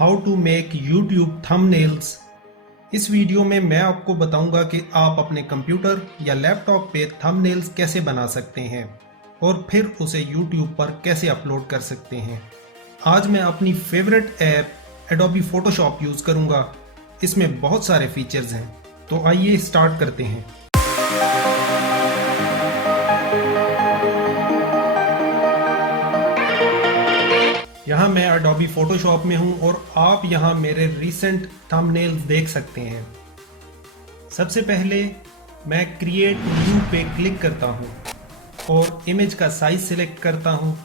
How to make YouTube thumbnails. इस video में मैं आपको बताऊंगा कि आप अपने कंप्यूटर या लैपटॉप पे थंबनेल्स कैसे बना सकते हैं और फिर उसे यूट्यूब पर कैसे अपलोड कर सकते हैं। आज मैं अपनी favourite app Adobe Photoshop use करूंगा। इसमें बहुत सारे फीचर्स हैं, तो आइए स्टार्ट करते हैं। यहाँ मैं एडोबी फोटोशॉप में हूँ और आप यहाँ मेरे रीसेंट थंबनेल्स देख सकते हैं। सबसे पहले मैं क्रिएट न्यू पे क्लिक करता हूँ और इमेज का साइज सिलेक्ट करता हूँ।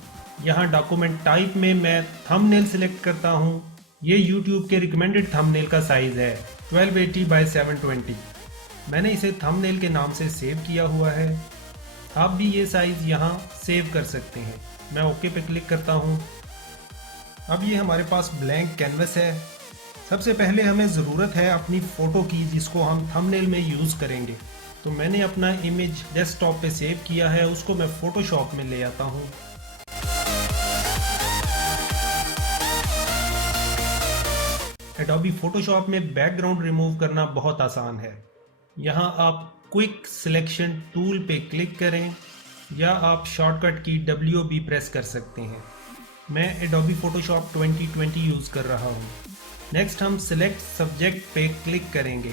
यहाँ डॉक्यूमेंट टाइप में मैं थंबनेल सिलेक्ट करता हूँ। ये यूट्यूब के रिकमेंडेड थंबनेल का साइज है 1280 बाय 720। मैंने इसे थंबनेल के नाम से सेव किया हुआ है। आप भी ये साइज यहाँ सेव कर सकते हैं। मैं ओके पे क्लिक करता हूँ। अब ये हमारे पास ब्लैंक कैनवस है। सबसे पहले हमें ज़रूरत है अपनी फ़ोटो की, जिसको हम थंबनेल में यूज़ करेंगे। तो मैंने अपना इमेज डेस्कटॉप पे सेव किया है, उसको मैं फ़ोटोशॉप में ले आता हूँ। एडोबी फ़ोटोशॉप में बैकग्राउंड रिमूव करना बहुत आसान है। यहाँ आप क्विक सिलेक्शन टूल पे क्लिक करें या आप शॉर्टकट की WB प्रेस कर सकते हैं। मैं एडोबी फोटोशॉप 2020 यूज़ कर रहा हूँ। नेक्स्ट हम सिलेक्ट सब्जेक्ट पे क्लिक करेंगे।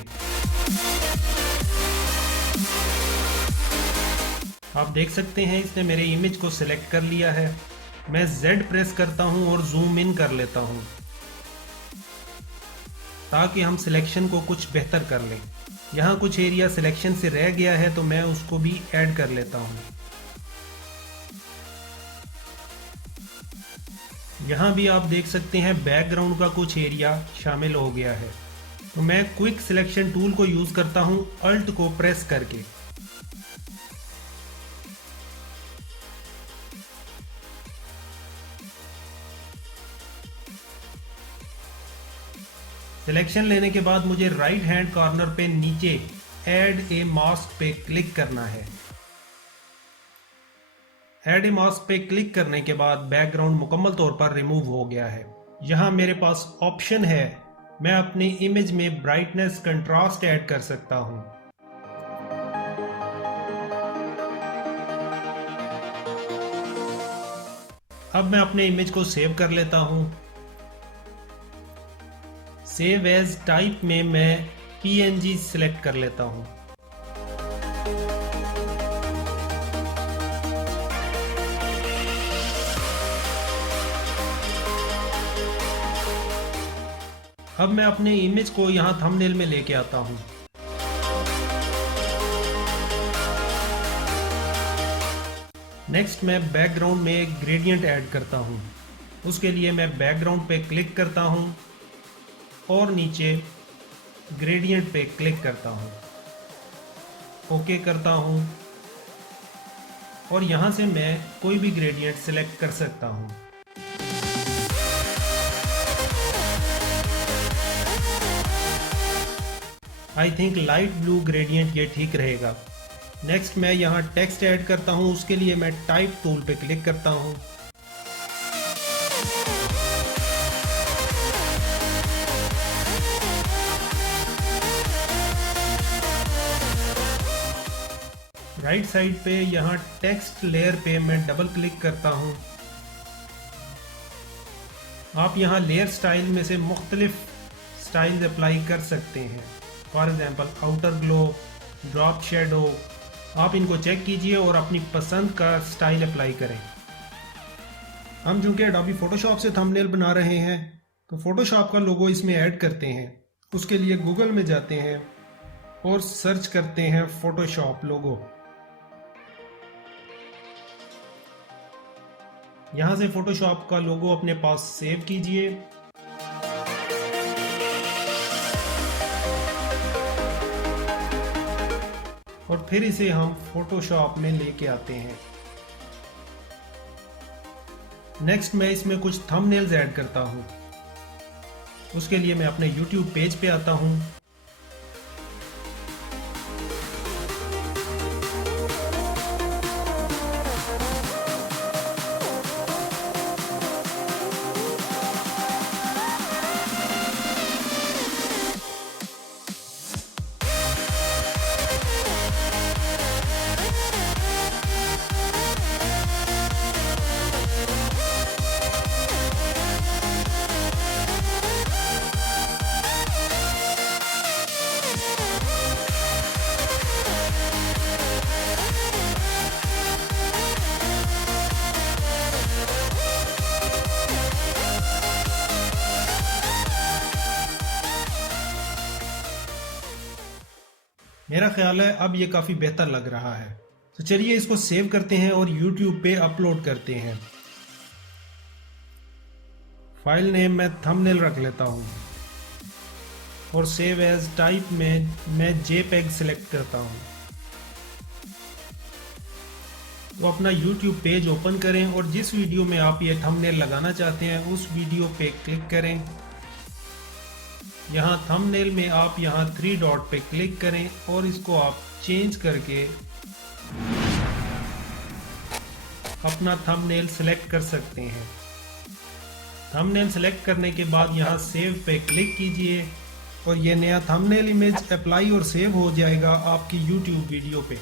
आप देख सकते हैं इसने मेरे इमेज को सिलेक्ट कर लिया है। मैं Z प्रेस करता हूँ और जूम इन कर लेता हूँ ताकि हम सिलेक्शन को कुछ बेहतर कर लें। यहाँ कुछ एरिया सिलेक्शन से रह गया है तो मैं उसको भी ऐड कर लेता हूँ। यहाँ भी आप देख सकते हैं बैकग्राउंड का कुछ एरिया शामिल हो गया है। तो मैं क्विक सिलेक्शन टूल को यूज़ करता हूँ अल्ट को प्रेस करके। सिलेक्शन लेने के बाद मुझे राइट हैंड कॉर्नर पे नीचे ऐड ए मास्क पे क्लिक करना है। ऐड ए मास्क पे क्लिक करने के बाद बैकग्राउंड मुकम्मल तौर पर रिमूव हो गया है। यहाँ मेरे पास ऑप्शन है, मैं अपनी इमेज में ब्राइटनेस कंट्रास्ट ऐड कर सकता हूँ। अब मैं अपने इमेज को सेव कर लेता हूँ। सेव एज टाइप में मैं PNG सिलेक्ट कर लेता हूँ। अब मैं अपने इमेज को यहाँ थंबनेल में लेके आता हूँ। नेक्स्ट मैं बैकग्राउंड में एक ग्रेडियंट ऐड करता हूँ। उसके लिए मैं बैकग्राउंड पे क्लिक करता हूँ और नीचे ग्रेडियंट पे क्लिक करता हूँ, ओके करता हूँ और यहाँ से मैं कोई भी ग्रेडियंट सिलेक्ट कर सकता हूँ। I think light blue gradient ये ठीक रहेगा। नेक्स्ट मैं यहाँ टेक्स्ट ऐड करता हूँ। उसके लिए मैं टाइप टूल पे क्लिक करता हूँ। राइट साइड पे यहाँ टेक्स्ट लेयर पे मैं डबल क्लिक करता हूँ। आप यहाँ लेयर स्टाइल में से मुख्तलिफ स्टाइल्स अप्लाई कर सकते हैं। For example outer glow, drop shadow. आप इनको चेक कीजिए और अपनी पसंद का स्टाइल अप्लाई करें। हम चूंकि एडोबी फोटोशॉप से थंबनेल बना रहे हैं तो फोटोशॉप का लोगो इसमें ऐड करते हैं। उसके लिए गूगल में जाते हैं और सर्च करते हैं फोटोशॉप लोगो। यहाँ से फोटोशॉप का लोगो अपने पास सेव कीजिए। और फिर इसे हम फोटोशॉप में लेके आते हैं। नेक्स्ट मैं इसमें कुछ थंबनेल्स ऐड करता हूँ। उसके लिए मैं अपने YouTube पेज पे आता हूँ। मेरा ख्याल है अब ये काफ़ी बेहतर लग रहा है। तो चलिए इसको सेव करते हैं और YouTube पे अपलोड करते हैं। फाइल नेम मैं थंबनेल रख लेता हूँ और सेव एज टाइप में मैं JPEG सिलेक्ट करता हूँ। तो अपना YouTube पेज ओपन करें और जिस वीडियो में आप ये थंबनेल लगाना चाहते हैं उस वीडियो पे क्लिक करें। यहाँ थंबनेल में आप यहाँ 3 डॉट पे क्लिक करें और इसको आप चेंज करके अपना थंबनेल सेलेक्ट कर सकते हैं। थंबनेल सेलेक्ट करने के बाद यहाँ सेव पे क्लिक कीजिए और ये नया थंबनेल इमेज अप्लाई और सेव हो जाएगा आपकी YouTube वीडियो पे।